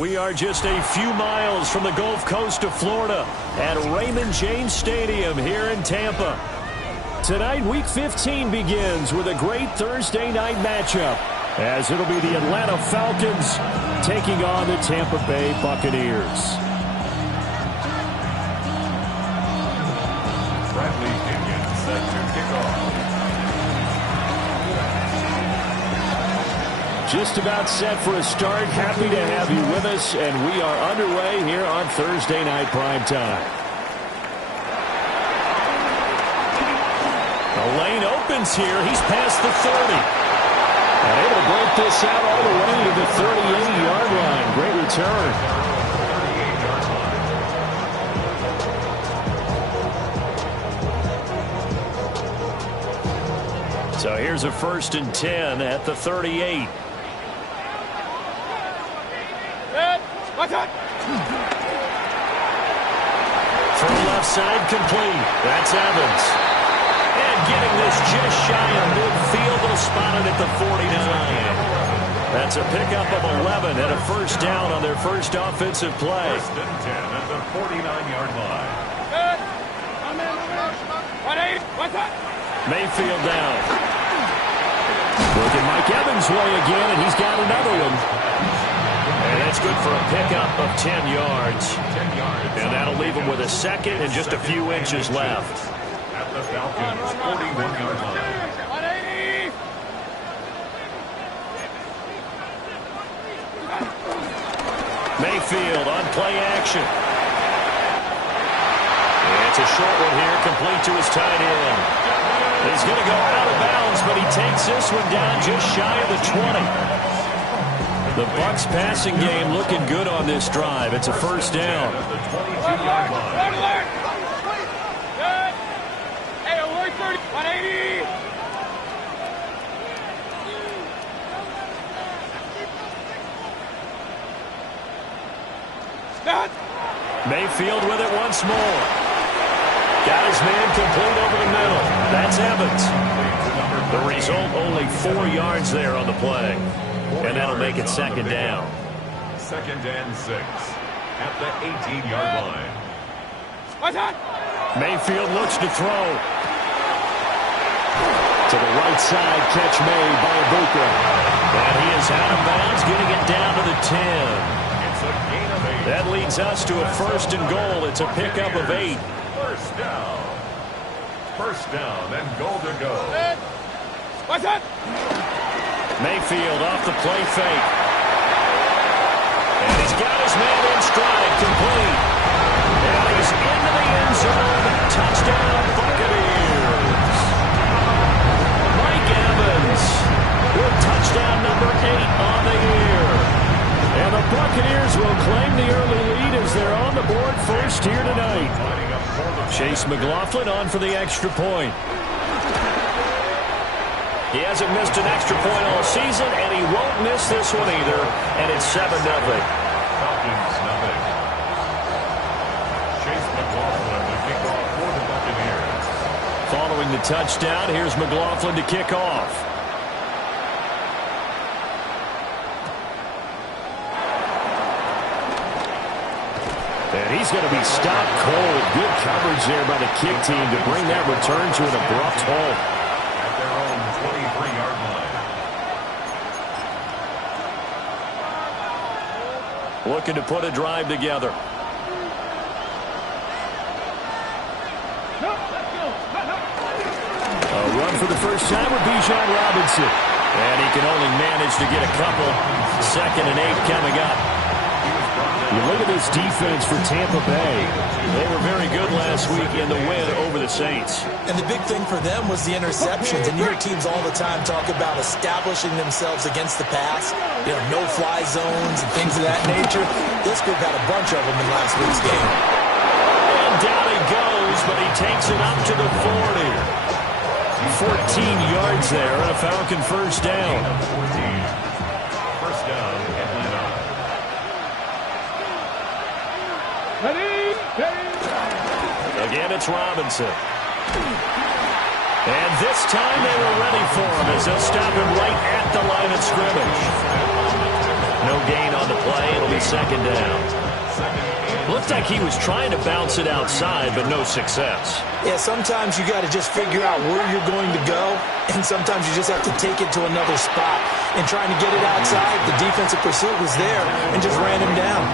We are just a few miles from the Gulf Coast of Florida at Raymond James Stadium here in Tampa. Tonight, Week 15 begins with a great Thursday night matchup, as it'll be the Atlanta Falcons taking on the Tampa Bay Buccaneers. Bradley Higgins set to kick off. Just about set for a start. Happy to have you with us, and we are underway here on Thursday Night Primetime. The lane opens here. He's past the 30. And able to break this out all the way to the 38-yard line. Great return. So here's a 1st and 10 at the 38. From left side, complete. That's Evans. And getting this just shy of midfield, they'll spot it at the 49. That's a pickup of 11 and a 1st down on their first offensive play. 1st and 10 at the 49-yard line. Mayfield down. Looking Mike Evans' way again, and he's got another one. And that's good for a pickup of 10 yards. 10 yards. And that'll leave him with a second and just a few inches left. At the Falcons' 41-yard line. Mayfield on play action. It's a short one here, complete to his tight end. He's going to go out of bounds, but he takes this one down just shy of the 20. The Bucs passing game looking good on this drive. It's a 1st down. At the 22-yard line. Hey, alert 30, 180. Mayfield with it once more. Got his man complete over the middle. That's Evans. The result, only 4 yards there on the play. And that'll make it 2nd down. 2nd and 6 at the 18-yard line. Mayfield looks to throw. To the right side, catch made by Ibuka. And he is out of bounds, getting it down to the 10. It's a gain of 8. That leads us to a 1st and goal. It's a pickup of 8. 1st down. 1st down and goal to go. Mayfield off the play fake. And he's got his man in stride, complete. And he's into the end zone. Touchdown, Buccaneers. Mike Evans with touchdown number 8 on the year. And the Buccaneers will claim the early lead as they're on the board first here tonight. Chase McLaughlin on for the extra point. He hasn't missed an extra point all season, and he won't miss this one either. And it's 7-0. Falcons, nothing. Chase McLaughlin to kick off for the Buccaneers. Following the touchdown, here's McLaughlin to kick off. And he's going to be stopped cold. Good coverage there by the kick team to bring that return to an abrupt halt. At their own 23-yard line. Looking to put a drive together. A run for the first time with Bijan Robinson. And he can only manage to get a couple. 2nd and 8 coming up. You look at this defense for Tampa Bay. They were very good last week in the win over the Saints. And the big thing for them was the interceptions. And you hear teams all the time talk about establishing themselves against the pass. You know, no-fly zones and things of that nature. This group had a bunch of them in last week's game. And down he goes, but he takes it up to the 40. 14 yards there and a Falcon 1st down. 1st down, Atlanta. Again, it's Robinson. And this time they were ready for him as they'll stop him right at the line of scrimmage. No gain on the play. It'll be second down. Looked like he was trying to bounce it outside, but no success. Yeah, sometimes you got to just figure out where you're going to go, and sometimes you just have to take it to another spot. And trying to get it outside, the defensive pursuit was there and just ran him down.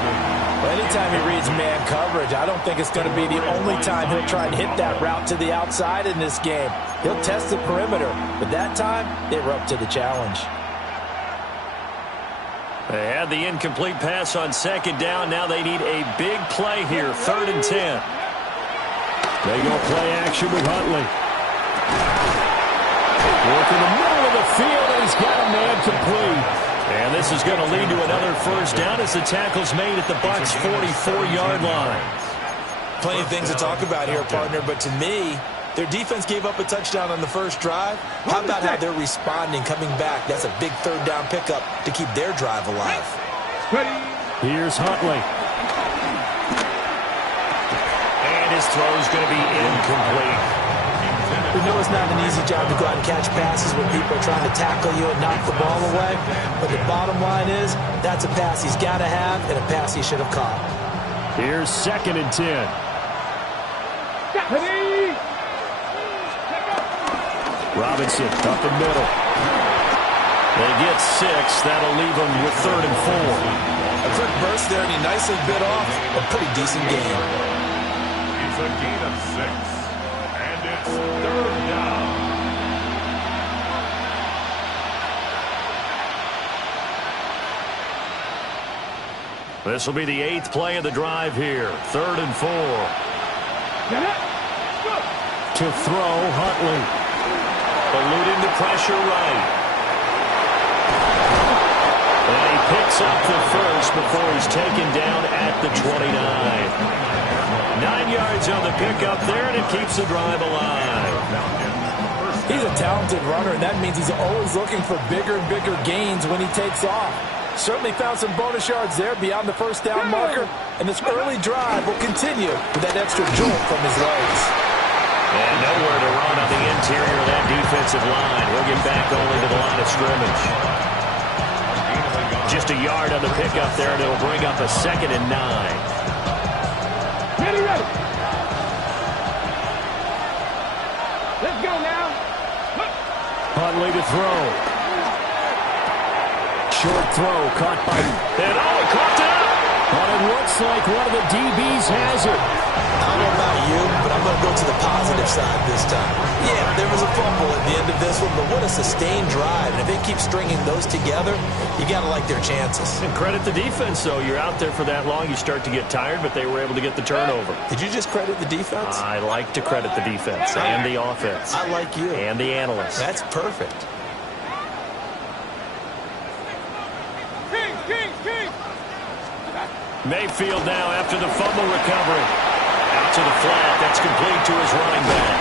Well, anytime he reads man coverage, I don't think it's going to be the only time he'll try and hit that route to the outside in this game. He'll test the perimeter, but that time, they were up to the challenge. They had the incomplete pass on second down. Now they need a big play here, 3rd and 10. They go play action with Huntley. Work in the middle of the field, and he's got a man complete. And this is going to lead to another first down as the tackle's made at the Bucs' 44-yard line. Plenty of things to talk about here, partner, but to me, their defense gave up a touchdown on the first drive. How about how they're responding, coming back? That's a big 3rd down pickup to keep their drive alive. Here's Huntley. And his throw's going to be incomplete. We know it's not an easy job to go out and catch passes when people are trying to tackle you and knock the ball away. But the bottom line is, that's a pass he's got to have and a pass he should have caught. Here's 2nd and 10. Robinson up the middle. They get 6. That'll leave them with 3rd and 4. A quick burst there, and he nicely bit off a pretty decent game. It's a gain of 6. And it's 3rd down. This will be the 8th play of the drive here. 3rd and 4. To throw, Huntley. Eluding the pressure right. And he picks up the first before he's taken down at the 29. 9 yards on the pickup there, and it keeps the drive alive. He's a talented runner, and that means he's always looking for bigger and bigger gains when he takes off. Certainly found some bonus yards there beyond the first down marker, and this early drive will continue with that extra jolt from his legs. And nowhere to run on the interior of that defensive line. He'll get back only to the line of scrimmage. Just a yard on the pickup there, and it'll bring up a 2nd and 9. Ready. Let's go now. Huntley to throw. Short throw caught by... And he caught it up. But it looks like one of the DBs has it. I don't know about you, but I'm going to go to the positive side this time. Yeah, there was a fumble at the end of this one, but what a sustained drive. And if they keep stringing those together, you got to like their chances. And credit the defense, though. You're out there for that long, you start to get tired, but they were able to get the turnover. Did you just credit the defense? I like to credit the defense and the offense. I like you. And the analysts. That's perfect. King. Mayfield now after the fumble recovery. Out to the flat. That's complete to his running back.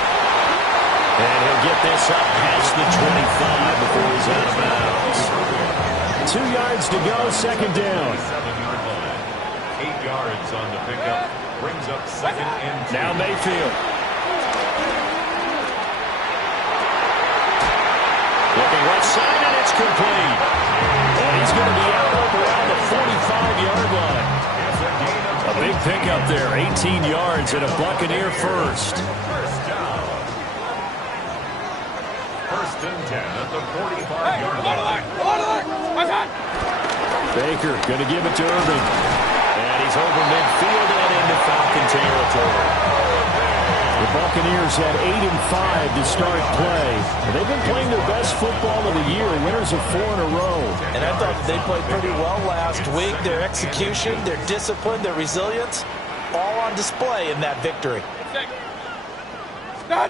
And he'll get this up past the 25 before he's out of bounds. 2 yards to go, 2nd down. 7-yard line. 8 yards on the pickup. Brings up 2nd and 2. Now Mayfield. Looking left side, and it's complete. And he's going to be out around the 45-yard line. A big pickup there, 18 yards and a Buccaneer first. First down. 1st and 10 at the 45-yard line. Baker going to give it to Irving. And he's over midfield and into Falcon territory. The Buccaneers had 8-5 to start play. They've been playing their best football of the year, winners of 4 in a row. And I thought they played pretty well last week. Their execution, their discipline, their resilience, all on display in that victory. A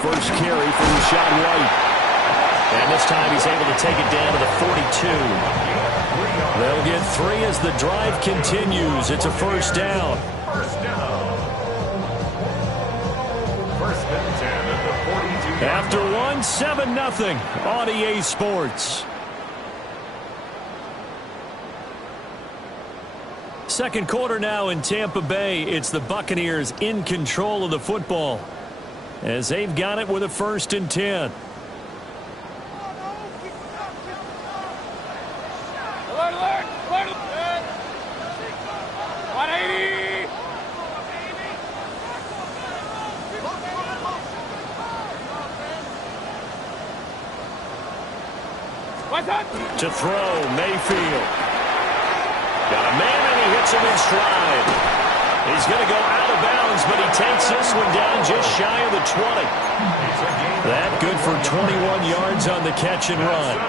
first carry for Rashad White. And this time he's able to take it down to the 42. They'll get 3 as the drive continues. It's a first down. First down. 1st and 10 at the 42. After 7-0 on EA Sports. Second quarter now in Tampa Bay. It's the Buccaneers in control of the football as they've got it with a 1st and 10. To throw, Mayfield. Got a man, and he hits him in stride. He's going to go out of bounds, but he takes this one down just shy of the 20. That good for 21 yards on the catch and run.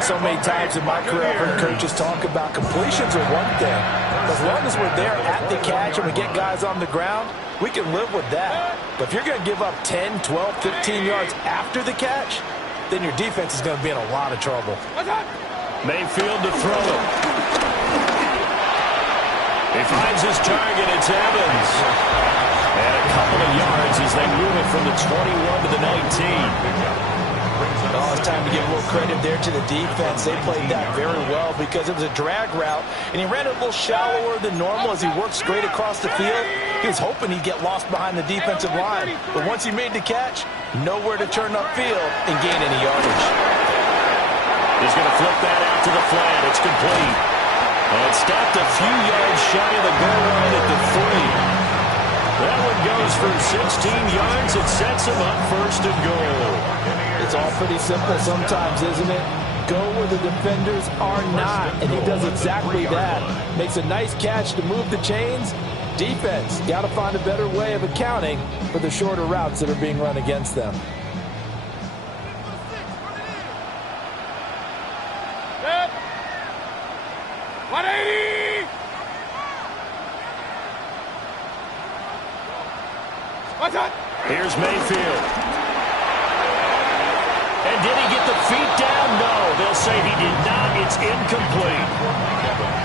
So many times in my career, I've heard coaches talk about completions are one thing. As long as we're there at the catch and we get guys on the ground, we can live with that. But if you're going to give up 10, 12, 15 yards after the catch, then your defense is going to be in a lot of trouble. Mayfield to throw it. He finds his target. It's Evans. And a couple of yards as they move it from the 21 to the 19. Oh, it's time to give a little credit there to the defense. They played that very well because it was a drag route, and he ran it a little shallower than normal as he worked straight across the field. He was hoping he'd get lost behind the defensive line, but once he made the catch, nowhere to turn upfield and gain any yardage. He's going to flip that out to the flat. It's complete. And stopped a few yards shy of the goal line at the 3. That one goes for 16 yards. It sets him up first and goal. It's all pretty simple sometimes, isn't it? Go where the defenders are not, and he does exactly that. Makes a nice catch to move the chains. Defense, got to find a better way of accounting for the shorter routes that are being run against them. Yep. 180. What's up? Here's Mayfield. And did he get the feet down? No, they'll say he did not. It's incomplete.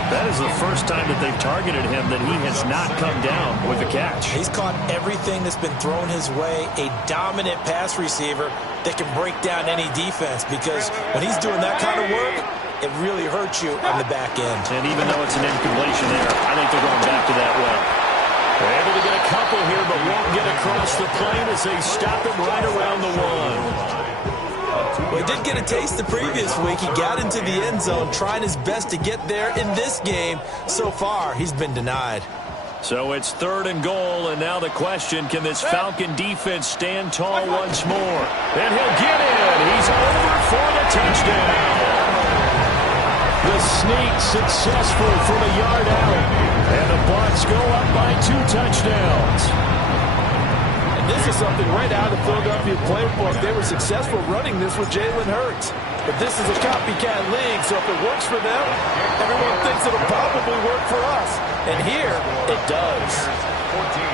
That is the first time that they've targeted him that he has not come down with a catch. He's caught everything that's been thrown his way. A dominant pass receiver that can break down any defense, because when he's doing that kind of work, it really hurts you on the back end. And even though it's an incompletion there, I think they're going back to that well. They're able to get a couple here, but won't get across the plane as they stop him right around the 1. Well, he did get a taste the previous week. He got into the end zone, trying his best to get there in this game. So far, he's been denied. So it's 3rd and goal, and now the question, can this Falcon defense stand tall once more? And he'll get in. He's over for the touchdown. The sneak successful from a yard out. And the Bucs go up by 2 touchdowns. This is something right out of the Philadelphia playbook. They were successful running this with Jalen Hurts. But this is a copycat league, so if it works for them, everyone thinks it'll probably work for us. And here, it does. 14.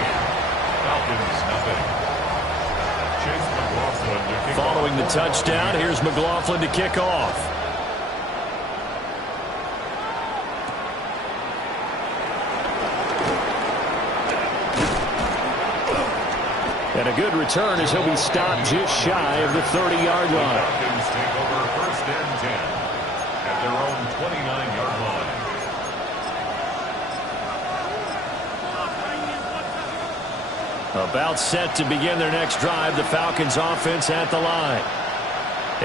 Falcons, nothing. Chase McLaughlin to kick Following the touchdown, here's McLaughlin to kick off. And a good return as he'll be stopped just shy of the 30-yard line. Falcons take over 1st and 10 at their own 29-yard line. About set to begin their next drive, the Falcons offense at the line.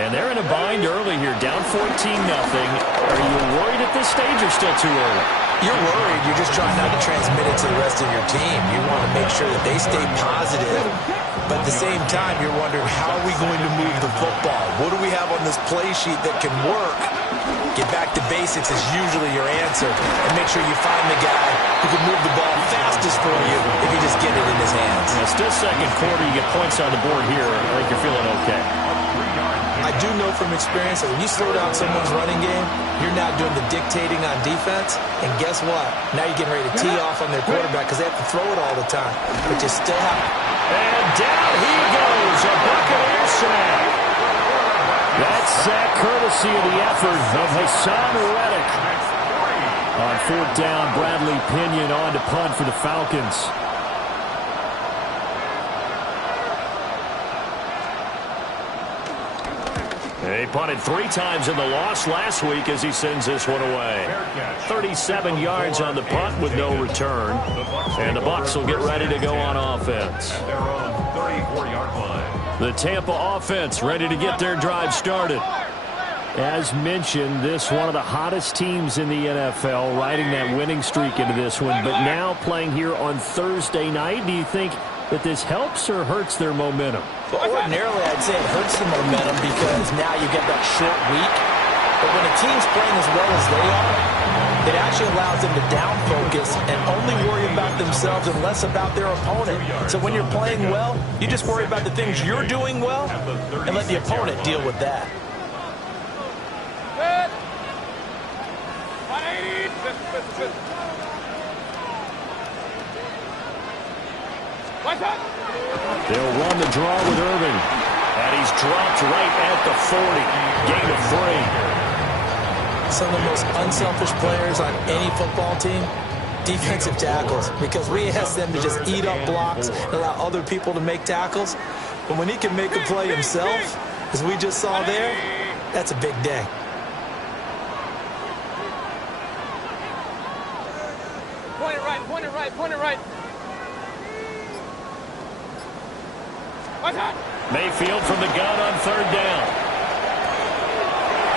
And they're in a bind early here, down 14-0. Are you worried at this stage or still too early? You're worried. You're just trying not to transmit it to the rest of your team. You want to make sure that they stay positive. But at the same time, you're wondering, how are we going to move the football? What do we have on this play sheet that can work? Get back to basics is usually your answer. And make sure you find the guy who can move the ball fastest for you if you just get it in his hands. Yeah, still 2nd quarter. You get points on the board here. I think you're feeling okay. I do know from experience that when you slow down someone's running game, you're now doing the dictating on defense. And guess what? Now you're getting ready to tee off on their quarterback because they have to throw it all the time. But you still have... And down he goes. A Buccaneer sack. That sack courtesy of the effort of Hassan Reddick. On 4th down, Bradley Pinion on to punt for the Falcons. He punted 3 times in the loss last week as he sends this one away. 37 yards on the punt with no return. And the Bucs will get ready to go on offense. Their own 34-yard line. The Tampa offense ready to get their drive started. As mentioned, this one of the hottest teams in the NFL, riding that winning streak into this one. But now playing here on Thursday night, do you think that this helps or hurts their momentum? Well, ordinarily, I'd say it hurts the momentum because now you get that short week. But when a team's playing as well as they are, it actually allows them to down focus and only worry about themselves and less about their opponent. So when you're playing well, you just worry about the things you're doing well and let the opponent deal with that. Good. 180. They'll run the draw with Irving. And he's dropped right at the 40. Gain of 3. Some of the most unselfish players on any football team, defensive tackles, because we ask them to just eat up blocks and allow other people to make tackles. But when he can make a play himself, as we just saw there, that's a big day. Point it right, point it right, point it right. Mayfield from the gun on 3rd down.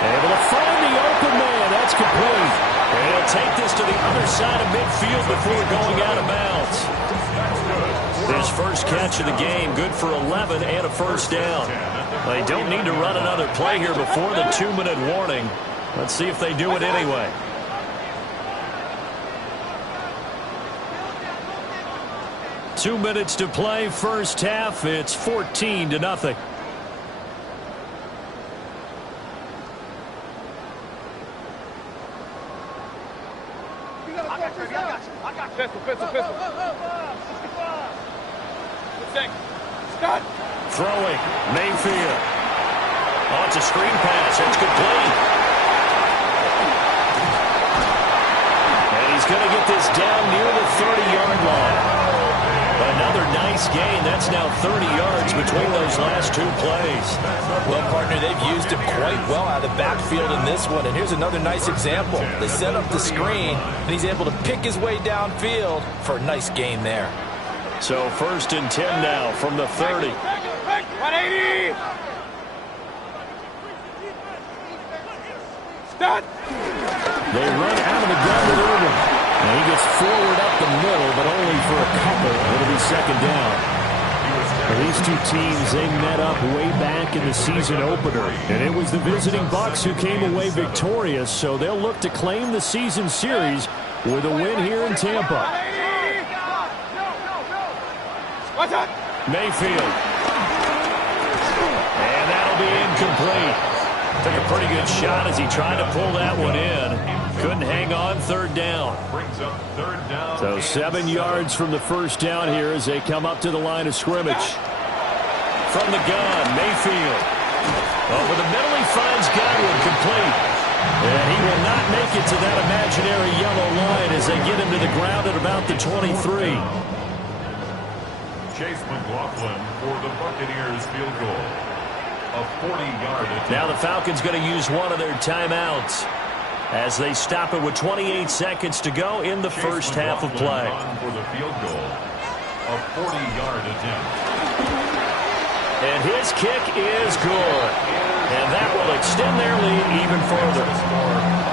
Able to find the open man. That's complete. And he'll take this to the other side of midfield before going out of bounds. His first catch of the game, good for 11 and a first down. They don't need to run another play here before the 2-minute warning. Let's see if they do it anyway. Two minutes to play, first half. It's 14-0. Pistol. Start. Throwing, Mayfield. Oh, it's a screen pass. It's complete. And he's going to get this down near the 30-yard line. Another nice gain. That's now 30 yards between those last two plays. Well, partner, they've used him quite well out of the backfield in this one. And here's another nice example. They set up the screen, and he's able to pick his way downfield for a nice gain there. So 1st and 10 now from the 30. 180. Start. They run out of the gun with Irving. And he gets forward up the middle, but only for a couple. It'll be 2nd down. These two teams, they met up way back in the season opener. And it was the visiting Bucs who came away victorious, so they'll look to claim the season series with a win here in Tampa. Mayfield. And that'll be incomplete. Took a pretty good shot as he tried to pull that one in. Couldn't hang on 3rd down. So 7 yards from the first down here as they come up to the line of scrimmage. From the gun, Mayfield. Over the middle, he finds Godwin complete. And he will not make it to that imaginary yellow line as they get him to the ground at about the 23. Chase McLaughlin for the Buccaneers field goal. A 40-yard attempt. Now the Falcons going to use one of their timeouts as they stop it with 28 seconds to go in the first half of play. For the field goal, a 40-yard attempt. And his kick is good. And that will extend their lead even further.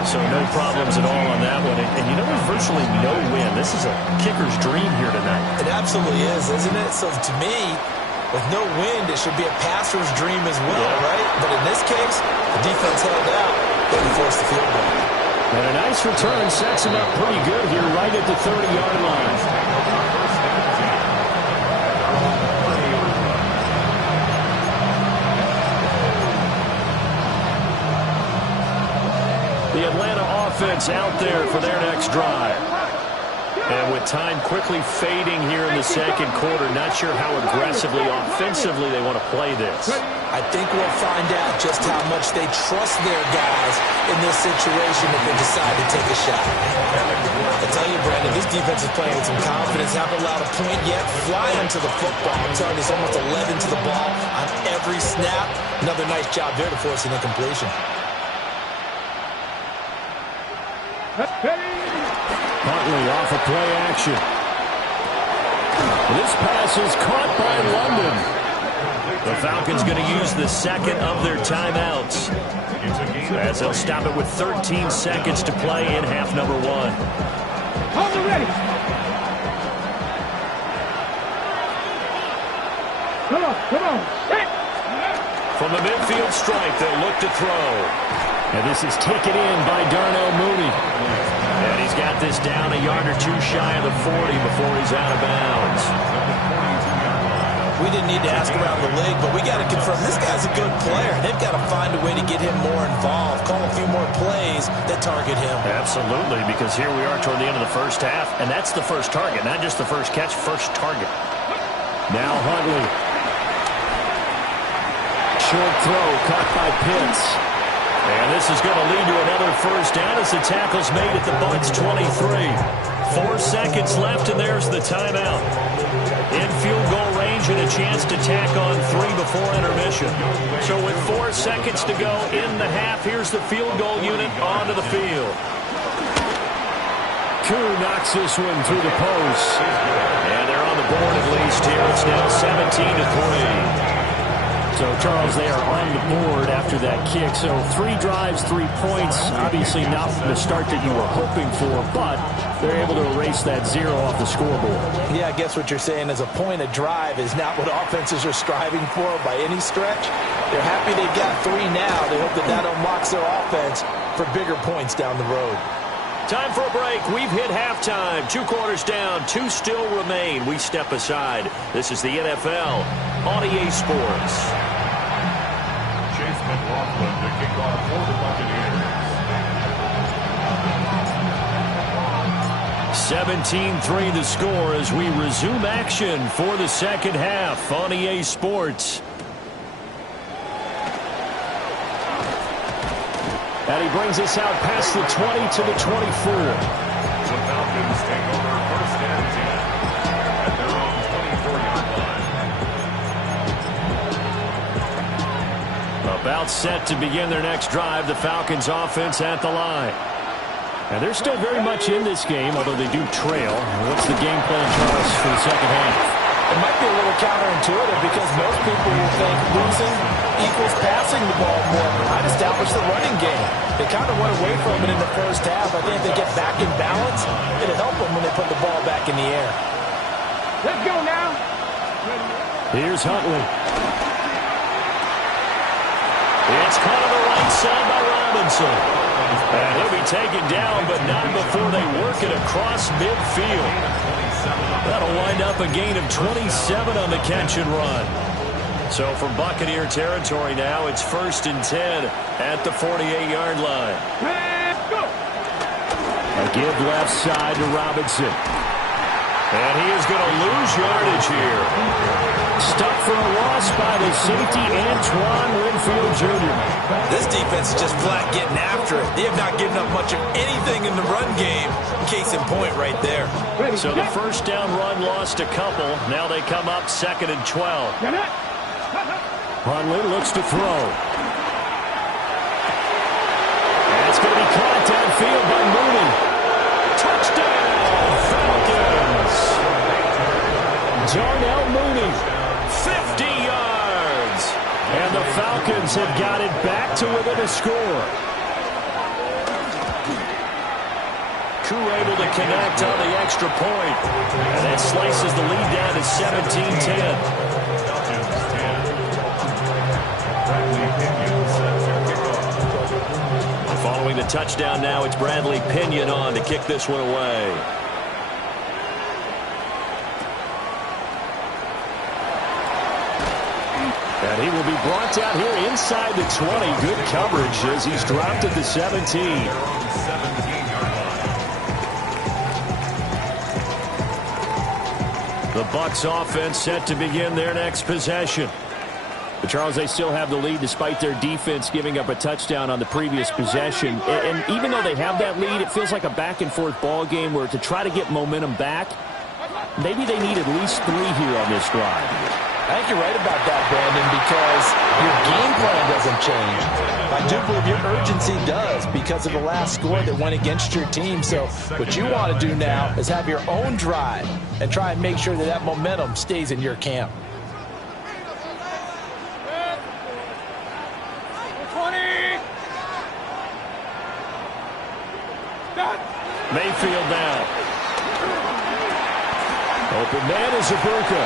So no problems at all on that one. And you know, there's virtually no win. This is a kicker's dream here tonight. It absolutely is, isn't it? So to me, with no wind, it should be a passer's dream as well, right? But in this case, the defense held out. They forced the field goal. And a nice return sets him up pretty good here right at the 30-yard line. The Atlanta offense out there for their next drive. And with time quickly fading here in the second quarter, not sure how aggressively, offensively they want to play this. I think we'll find out just how much they trust their guys in this situation if they decide to take a shot. I tell you, Brandon, this defense is playing with some confidence. Haven't allowed a point yet. Fly onto the football. I'm telling you, it's almost 11 to the ball on every snap. Another nice job there to force an incompletion. Huntley off of play action. This pass is caught by London. The Falcons going to use the second of their timeouts as they'll stop it with 13 seconds to play in half number 1. Hold it ready. Come on. From the midfield stripe, they'll look to throw. And this is taken in by Darnell Mooney. And he's got this down a yard or two shy of the 40 before he's out of bounds. We didn't need to ask around the league, but we got to confirm this guy's a good player. They've got to find a way to get him more involved, call a few more plays that target him. Absolutely, because here we are toward the end of the first half, and that's the first target, not just the first catch, first target. Now Huntley. Short throw caught by Pitts. And this is going to lead to another first down as the tackle's made at the Bucs 23. 4 seconds left, and there's the timeout. In field goal range and a chance to tack on 3 before intermission. So with 4 seconds to go in the half, here's the field goal unit onto the field. Koo knocks this one through the post. And they're on the board at least here. It's now 17-3. So, Charles, they are on the board after that kick. So 3 drives, 3 points. Obviously not the start that you were hoping for, but they're able to erase that 0 off the scoreboard. Yeah, I guess what you're saying is a point a drive is not what offenses are striving for by any stretch. They're happy they've got 3 now. They hope that that unlocks their offense for bigger points down the road. Time for a break. We've hit halftime. 2 quarters down. 2 still remain. We step aside. This is the NFL on EA Sports. Chase McLaughlin to kick off for the Buccaneers. 17-3 the score as we resume action for the second half on EA Sports. And he brings us out past the 20 to the 24. The Falcons take over first and 10 at their own 24-yard line. About set to begin their next drive, the Falcons offense at the line. And they're still very much in this game, although they do trail. What's the game plan, Charles, for the second half? It might be a little counterintuitive because most people will think losing equals passing the ball more. I'd establish the running game. They kind of went away from it in the first half. I think if they get back in balance, it'll help them when they put the ball back in the air. Let's go now. Here's Huntley. It's caught on the right side by Robinson. And he'll be taken down, but not before they work it across midfield. That'll wind up a gain of 27 on the catch and run. So from Buccaneer territory now, it's 1st and 10 at the 48-yard line. Let's go. A give left side to Robinson. And he is going to lose yardage here. Stuck for a loss by the safety, Antoine Winfield Jr. This defense is just flat getting after it. They have not given up much of anything in the run game. Case in point right there. So the first down run lost a couple. Now they come up 2nd and 12. Huntley looks to throw. And it's going to be caught downfield by Mooney. Touchdown, Falcons. Darnell Mooney, 50 yards. And the Falcons have got it back to within a score. Koo able to connect on the extra point. And that slices the lead down to 17-10. Following the touchdown now, it's Bradley Pinion on to kick this one away. And he will be brought down here inside the 20. Good coverage as he's dropped at the 17. The Bucs offense set to begin their next possession. But Charles, they still have the lead despite their defense giving up a touchdown on the previous possession. And even though they have that lead, it feels like a back-and-forth ball game where to try to get momentum back, maybe they need at least 3 here on this drive. I think you're right about that, Brandon, because your game plan doesn't change. I do believe your urgency does because of the last score that went against your team. So what you want to do now is have your own drive and try and make sure that that momentum stays in your camp. Mayfield now. Open man is Ibuka.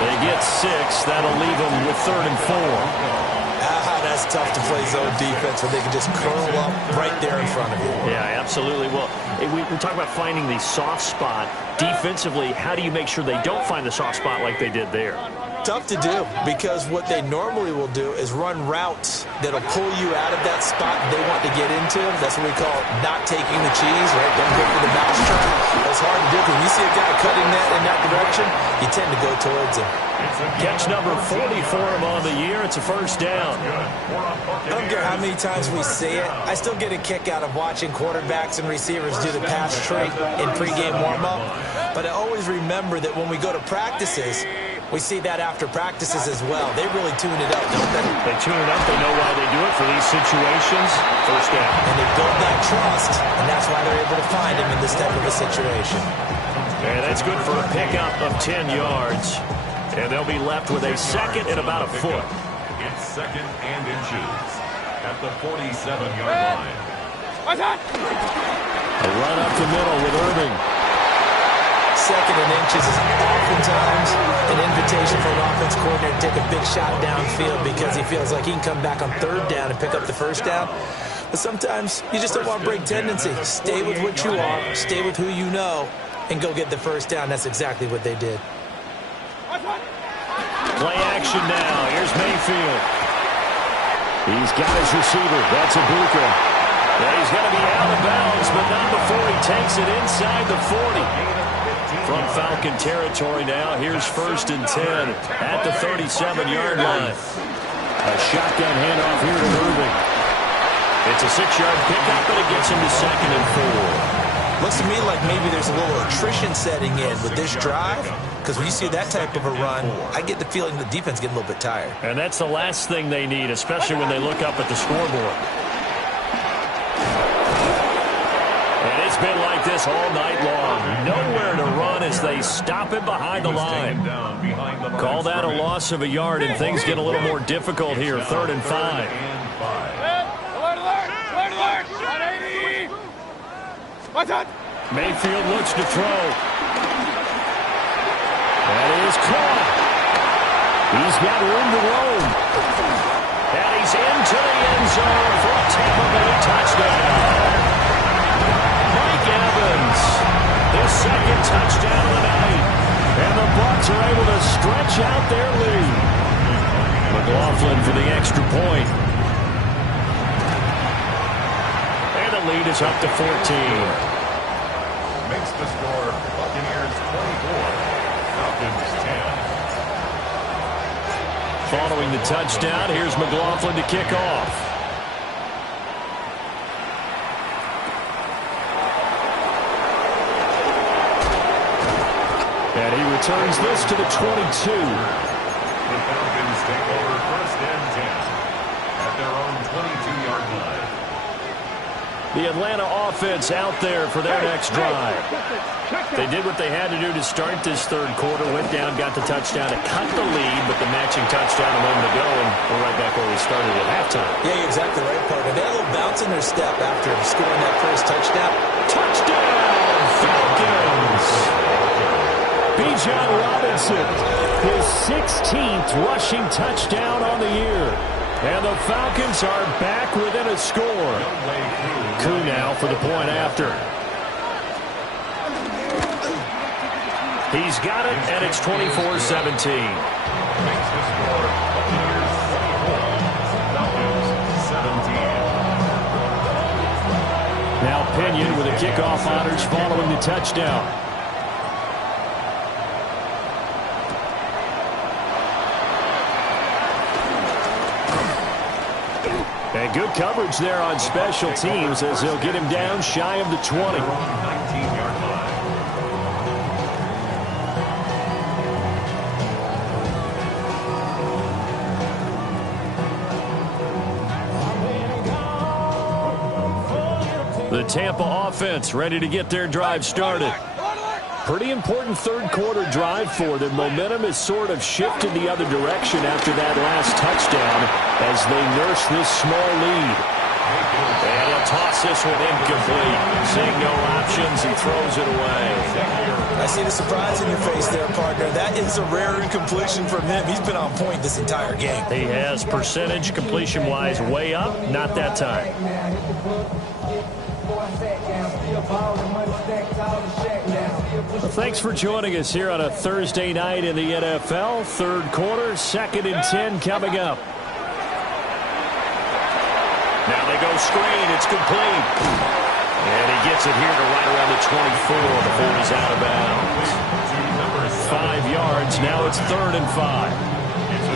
They get 6. That'll leave them with 3rd and 4. That's it's tough to play zone defense when they can just curl up right there in front of you. Yeah, absolutely. Well, we talk about finding the soft spot. Defensively, how do you make sure they don't find the soft spot like they did there? Tough to do, because what they normally will do is run routes that'll pull you out of that spot they want to get into. That's what we call not taking the cheese, right? Don't go for the mousetrap. That's hard to do, because you see a guy cutting that in that direction, you tend to go towards him. Catch number 40 for him on the year. It's a first down. I don't care how many times we see it. I still get a kick out of watching quarterbacks and receivers do the pass tree in pregame warm-up. But I always remember that when we go to practices, we see that after practices as well. They really tune it up, don't they? They tune it up. They know why they do it for these situations. First down. And they build that trust, and that's why they're able to find him in this type of a situation. And that's good for a pickup of 10 yards. And they'll be left with a second and about a foot. It's second and inches at the 47-yard line. A run up the middle with Irving. Second and inches is oftentimes an invitation for an offense coordinator to take a big shot downfield because he feels like he can come back on third down and pick up the first down. But sometimes you just don't want to break tendency. Stay with what you are, stay with who you know, and go get the first down. That's exactly what they did. Play action now. Here's Mayfield. He's got his receiver. That's Ibuka. Yeah, he's going to be out of bounds, but not before he takes it inside the 40. From Falcon territory now, here's first and 10 at the 37-yard line. A shotgun handoff here to Irving. It's a 6-yard pickup, but it gets him to second and 4. Looks to me like maybe there's a little attrition setting in with this drive, because when you see that type of a run, I get the feeling the defense getting a little bit tired. And that's the last thing they need, especially when they look up at the scoreboard. And it's been like this all night long. Nowhere to run as they stop him behind the line. Call that a loss of a yard, and things get a little more difficult here. 3rd and 5. Mayfield looks to throw. That is caught. He's got room to roam. And he's into the end zone for a Tampa Bay touchdown. Mike Evans, his second touchdown of the night. And the Bucs are able to stretch out their lead. McLaughlin for the extra point. And the lead is up to 14. Makes the score Buccaneers 24, Falcons 10. Following the touchdown, here's McLaughlin to kick off. And he returns this to the 22. The Falcons take over first and 10 at their own 22-yard line. The Atlanta offense out there for their next drive. They did what they had to do to start this third quarter. Went down, got the touchdown to cut the lead, but the matching touchdown a moment ago, and we're right back where we started at halftime. Yeah, you're exactly right, partner. They had a little bounce in their step after scoring that first touchdown. Touchdown, Falcons! Bijan Robinson, his 16th rushing touchdown on the year. And the Falcons are back within a score. Koo now for the point after. He's got it, and it's 24-17. Makes the score Buccaneers 24, Falcons 17. Now Pinion with a kickoff honors following the touchdown. And good coverage there on special teams as they'll get him down shy of the 20. 19-yard line. The Tampa offense ready to get their drive started. Pretty important third quarter drive for them. Momentum has sort of shifted the other direction after that last touchdown as they nurse this small lead. And he'll toss this one incomplete. Seeing no options, he throws it away. I see the surprise in your face there, partner. That is a rare incompletion from him. He's been on point this entire game. He has percentage completion-wise way up. Not that time. Well, thanks for joining us here on a Thursday night in the NFL. Third quarter, 2nd and 10 coming up. Now they go screen. It's complete. And he gets it here to right around the 24 before he's out of bounds. 5 yards. Now it's 3rd and 5.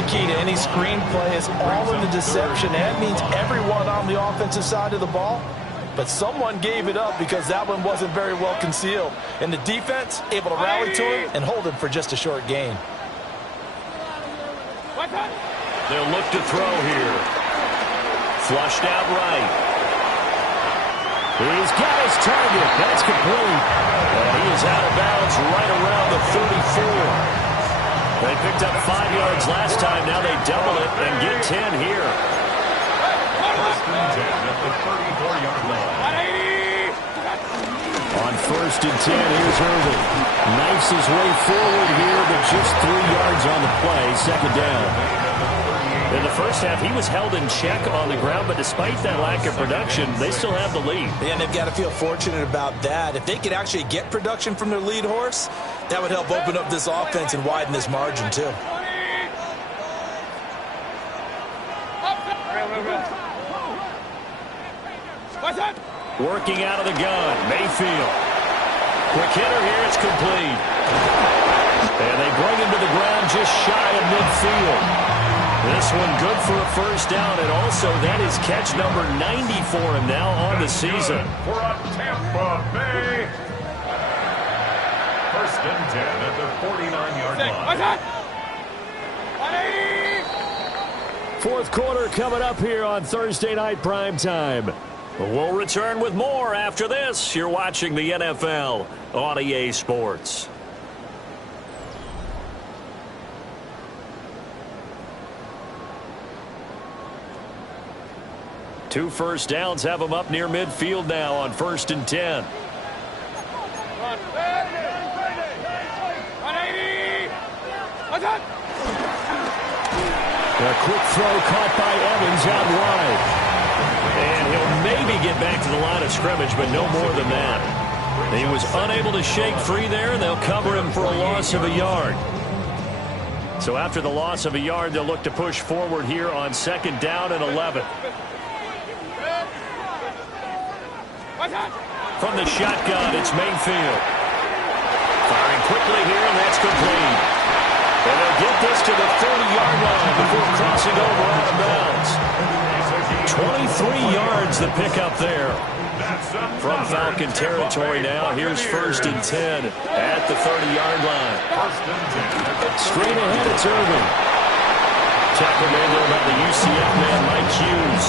The key to any screen play is all in the deception. That means everyone on the offensive side of the ball. But someone gave it up because that one wasn't very well concealed. And the defense able to rally to him and hold him for just a short gain. They'll look to throw here. Flushed out right. He's got his target. That's complete. And he is out of bounds right around the 34. They picked up 5 yards last time. Now they double it and get 10 here. On 1st and 10, here's Irvin. Knifes his way forward here, but just 3 yards on the play. 2nd down. In the first half, he was held in check on the ground, but despite that lack of production, they still have the lead. And they've got to feel fortunate about that. If they could actually get production from their lead horse, that would help open up this offense and widen this margin, too. Working out of the gun, Mayfield. Quick hitter here, it's complete. And they bring him to the ground just shy of midfield. This one good for a 1st down, and also that is catch number 90 for him now on the season. For a Tampa Bay. 1st and 10 at the 49-yard line. 4th quarter coming up here on Thursday Night Primetime. We'll return with more after this. You're watching the NFL on EA Sports. Two 1st downs have them up near midfield now on 1st and 10. A quick throw caught by Evans out wide. And he'll maybe get back to the line of scrimmage, but no more than that. He was unable to shake free there, and they'll cover him for a loss of a yard. So after the loss of a yard, they'll look to push forward here on 2nd down and 11. From the shotgun, it's Mayfield. Firing quickly here, and that's complete. And they'll get this to the 30-yard line before crossing over out of bounds. 23 yards the pickup there. From Falcon territory now. Here's 1st and 10 at the 30-yard line. Straight ahead, it's Irvin. Tackled in there by the UCF man, Mike Hughes.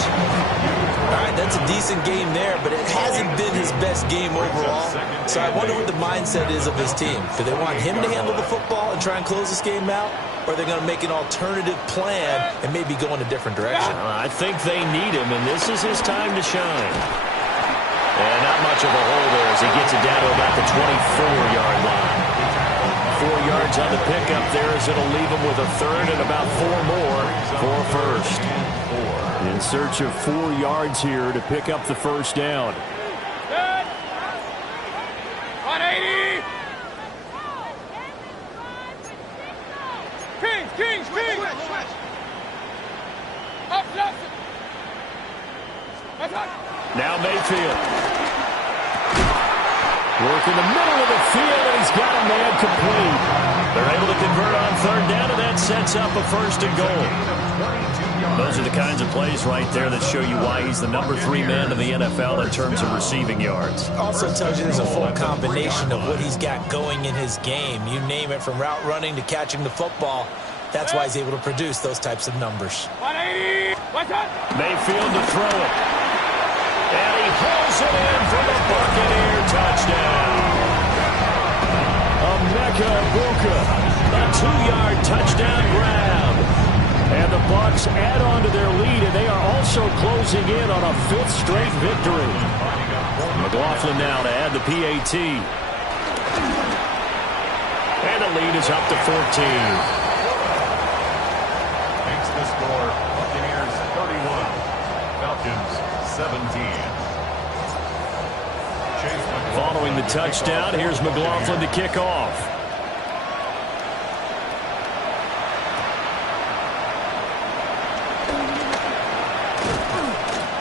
All right, that's a decent game there, but it hasn't been his best game overall. So I wonder what the mindset is of his team. Do they want him to handle the football and try and close this game out? Or are they going to make an alternative plan and maybe go in a different direction? I think they need him, and this is his time to shine. And not much of a hole there as he gets it down to about the 24-yard line. 4 yards on the pickup there as it'll leave him with a 3rd and about 4 more for a 1st. In search of 4 yards here to pick up the 1st down. 180. Kings. Now Mayfield. Work in the middle of the field, and he's got a man complete. They're able to convert on 3rd down, and that sets up a 1st and goal. Those are the kinds of plays right there that show you why he's the number 3 man in the NFL in terms of receiving yards. Also tells you there's a full combination of what he's got going in his game. You name it, from route running to catching the football. That's why he's able to produce those types of numbers. Mayfield to throw it. And he hauls it in for the Buccaneer touchdown. Emeka Egbuka, a 2-yard touchdown grab. And the Bucs add on to their lead, and they are all also closing in on a 5th straight victory. McLaughlin now to add the PAT. And the lead is up to 14. Makes the score Buccaneers 31, Falcons 17. Following the touchdown, here's McLaughlin to kick off.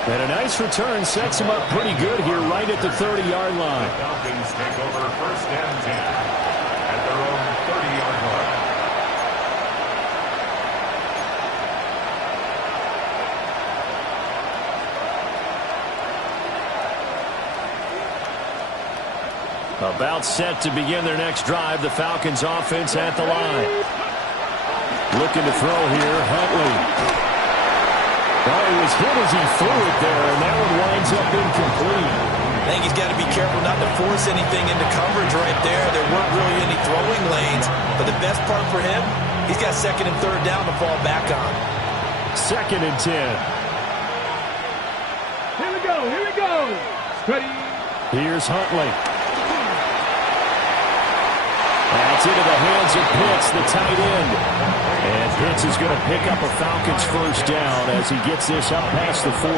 And a nice return sets him up pretty good here right at the 30-yard line. The Falcons take over 1st and 10 at their own 30-yard line. About set to begin their next drive. The Falcons offense at the line. Looking to throw here, Huntley. Well, he was hit as he threw it there, and that one winds up incomplete. I think he's got to be careful not to force anything into coverage right there. There weren't really any throwing lanes, but the best part for him, he's got 2nd and 3rd down to fall back on. 2nd and 10. Here we go. Here we go. Ready. Here's Huntley. That's into the hands of Pitts, the tight end. And Pitts is going to pick up a Falcons 1st down as he gets this up past the 40.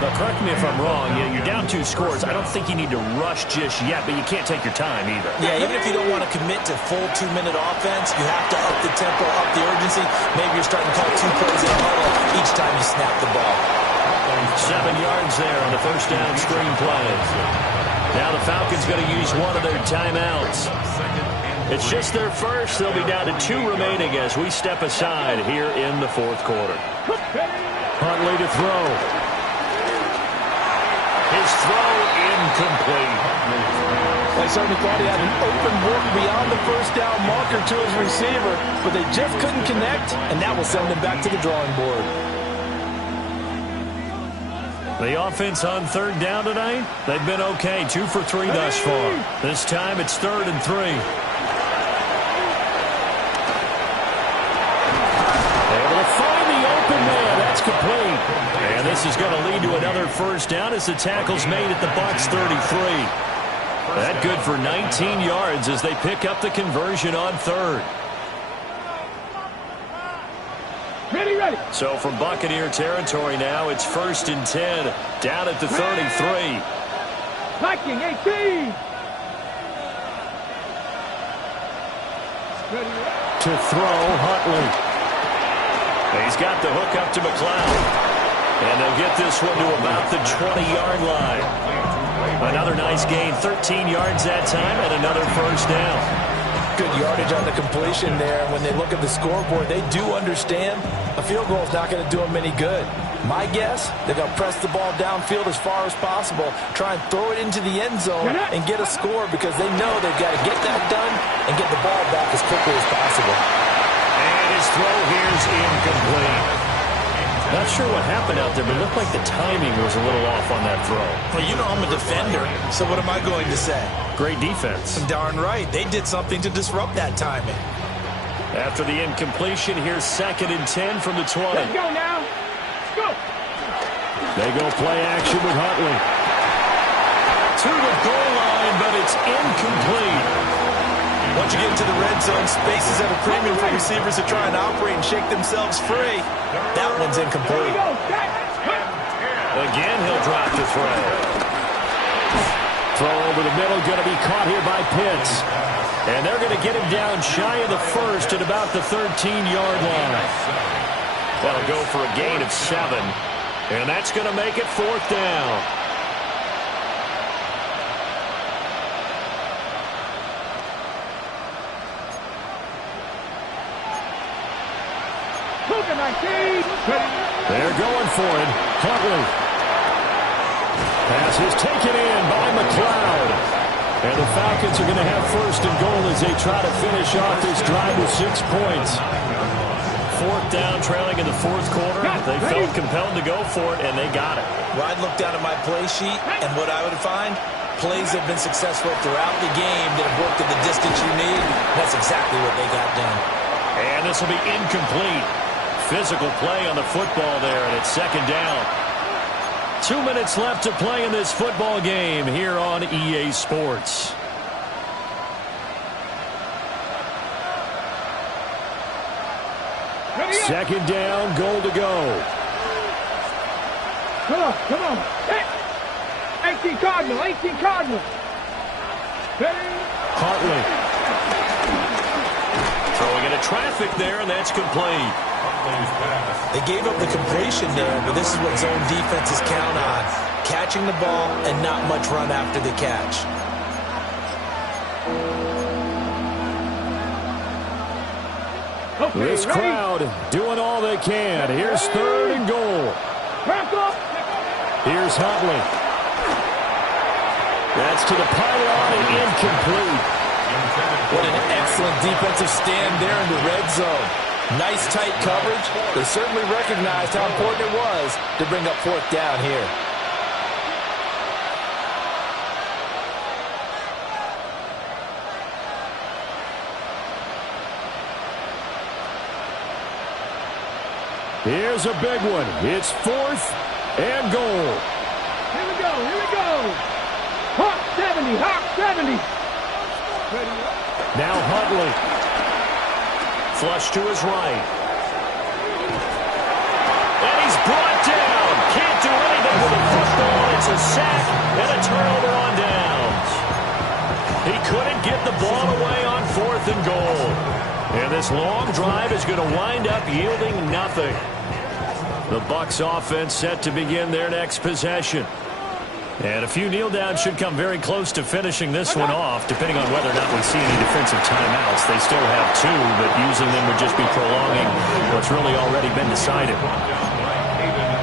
But correct me if I'm wrong, you're down 2 scores. I don't think you need to rush just yet, but you can't take your time either. Yeah, even if you don't want to commit to full 2-minute offense, you have to up the tempo, up the urgency. Maybe you're starting to call 2 plays in a huddle each time you snap the ball. 7 yards there on the 1st down screen play. Now the Falcons going to use one of their timeouts. It's just their first. They'll be down to 2 remaining as we step aside here in the 4th quarter. Huntley to throw. His throw incomplete. They certainly thought he had an open look beyond the 1st down marker to his receiver, but they just couldn't connect, and that will send them back to the drawing board. The offense on 3rd down tonight, they've been okay. 2 for 3 thus far. This time it's 3rd and 3. Able to find the open man. That's complete. And this is going to lead to another 1st down as the tackle's made at the Bucs 33. That good for 19 yards as they pick up the conversion on 3rd. Ready, ready. So from Buccaneer territory now, it's 1st and 10, down at the 33. Viking 18. Ready. To throw, Huntley. He's got the hook up to McLeod. And they'll get this one to about the 20-yard line. Another nice gain, 13 yards that time, and another 1st down. Good yardage on the completion there. When they look at the scoreboard, they do understand a field goal is not going to do them any good. My guess, they're going to press the ball downfield as far as possible, try and throw it into the end zone and get a score because they know they've got to get that done and get the ball back as quickly as possible. And his throw here's incomplete. Not sure what happened out there, but it looked like the timing was a little off on that throw. Well, you know I'm a defender, so what am I going to say? Great defense. Darn right. They did something to disrupt that timing. After the incompletion, here's 2nd and 10 from the 20. Let's go now. Let's go. They go play action with Huntley. To the goal line, but it's incomplete. Once you get into the red zone, spaces have a premium for receivers to try and operate and shake themselves free. That one's incomplete. Again, he'll drop the throw. Throw over the middle, going to be caught here by Pitts. And they're going to get him down shy of the 1st at about the 13-yard line. That'll go for a gain of 7. And that's going to make it 4th down. They're going for it. Huntley. Pass is taken in by McLeod. And the Falcons are going to have 1st and goal as they try to finish off this drive with 6 points. 4th down, trailing in the 4th quarter. They felt compelled to go for it, and they got it. Well, I'd look down at my play sheet, and what I would find, plays have been successful throughout the game that have worked at the distance you need. That's exactly what they got done. And this will be incomplete. physical play on the football there, and it's second down. 2 minutes left to play in this football game here on EA Sports. Second down, goal to go. Come on, come on. Hey. 18 Cardinal, 18 Cardinal. Hartley. Throwing into traffic there, and that's complete. They gave up the completion there, but this is what zone defenses count on. Catching the ball and not much run after the catch. Okay, This ready? crowd doing all they can. Here's third and goal. Here's Huntley. That's to the pylon and incomplete. What an excellent defensive stand there in the red zone. Nice tight coverage. They certainly recognized how important it was to bring up fourth down here. Here's a big one. It's fourth and goal. Here we go, here we go. Hawk 70, Hawk 70. Now Huntley. Flush to his right. And he's brought down. Can't do anything with the football. It's a sack and a turnover on downs. He couldn't get the ball away on fourth and goal. And this long drive is going to wind up yielding nothing. The Bucs offense set to begin their next possession. And a few kneel downs should come very close to finishing this one off, depending on whether or not we see any defensive timeouts. They still have two, but using them would just be prolonging what's really already been decided.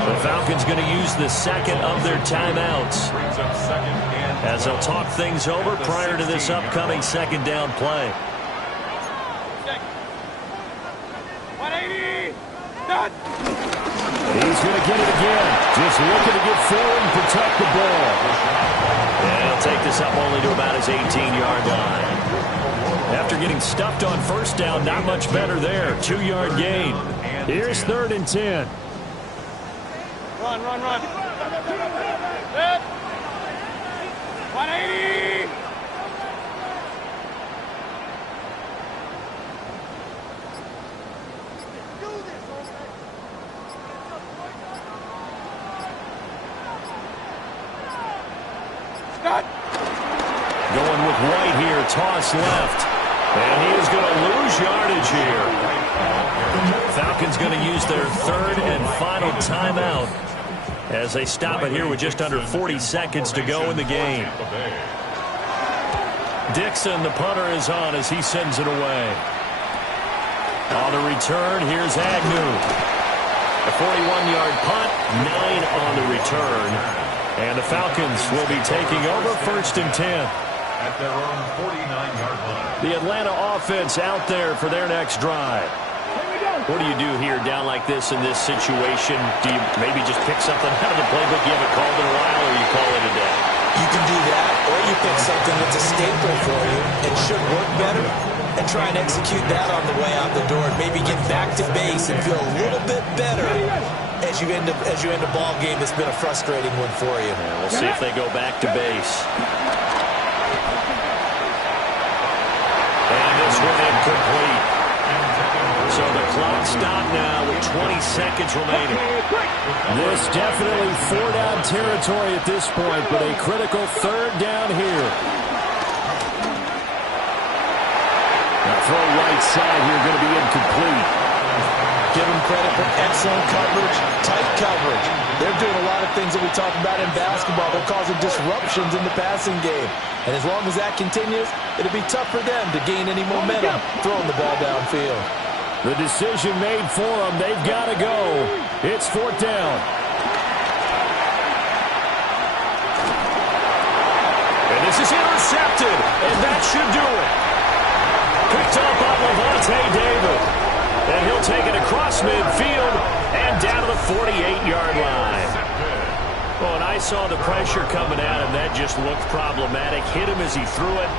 The Falcons going to use the second of their timeouts as they'll talk things over prior to this upcoming second down play. 180. Done. He's going to get it again. Just looking to get forward and protect the ball. And he'll take this up only to about his 18-yard line. After getting stuffed on first down, not much better there. 2-yard gain. Here's third and 10. Run, run, run. 180. Going with White here, toss left. And he is going to lose yardage here. Falcons going to use their third and final timeout as they stop it here with just under 40 seconds to go in the game. Dixon, the punter, is on as he sends it away. On the return, here's Agnew. A 41-yard punt, 9 on the return. And the Falcons will be taking over first and 10. At their own 49-yard line. The Atlanta offense out there for their next drive. What do you do here down like this in this situation? Do you maybe just pick something out of the playbook you haven't called in a while, or you call it a day? You can do that, or you pick something that's a staple for you and should work better and try and execute that on the way out the door and maybe get back to base and feel a little bit better as you end a ball game that's been a frustrating one for you. And we'll see if they go back to base. And this one incomplete. So the clock stopped now with 20 seconds remaining. This definitely four-down territory at this point, but a critical third down here. Now throw right side here, going to be incomplete. Give them credit for excellent coverage, tight coverage. They're doing a lot of things that we talk about in basketball. They're causing disruptions in the passing game. And as long as that continues, it'll be tough for them to gain any momentum throwing the ball downfield. The decision made for them. They've got to go. It's fourth down. And this is intercepted. And that should do it. Picked up by Levante David. And he'll take it across midfield and down to the 48-yard line. Well, and I saw the pressure coming at him. That just looked problematic. Hit him as he threw it.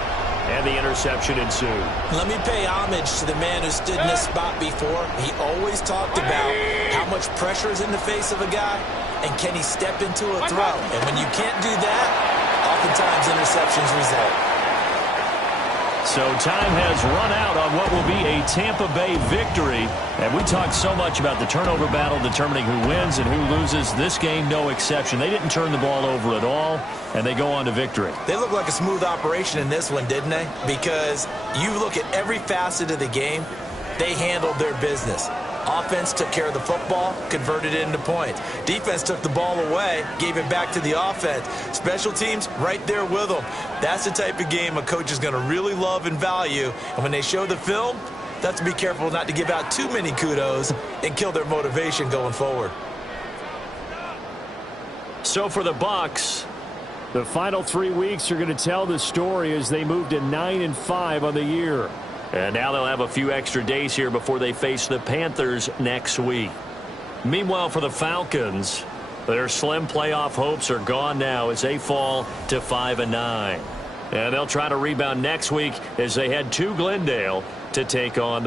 And the interception ensued. Let me pay homage to the man who stood in this spot before. He always talked about how much pressure is in the face of a guy, and can he step into a throw. And when you can't do that, oftentimes interceptions result. So time has run out on what will be a Tampa Bay victory. And we talked so much about the turnover battle determining who wins and who loses. This game, no exception. They didn't turn the ball over at all, and they go on to victory. They look like a smooth operation in this one, didn't they? Because you look at every facet of the game, they handled their business. Offense took care of the football, converted it into points. Defense took the ball away, gave it back to the offense. Special teams, right there with them. That's the type of game a coach is going to really love and value. And when they show the film, that's to be careful not to give out too many kudos and kill their motivation going forward. So for the Bucs, the final 3 weeks are going to tell the story as they move to 9-5 on the year. And now they'll have a few extra days here before they face the Panthers next week. Meanwhile, for the Falcons, their slim playoff hopes are gone now as they fall to 5-9. And they'll try to rebound next week as they head to Glendale to take on the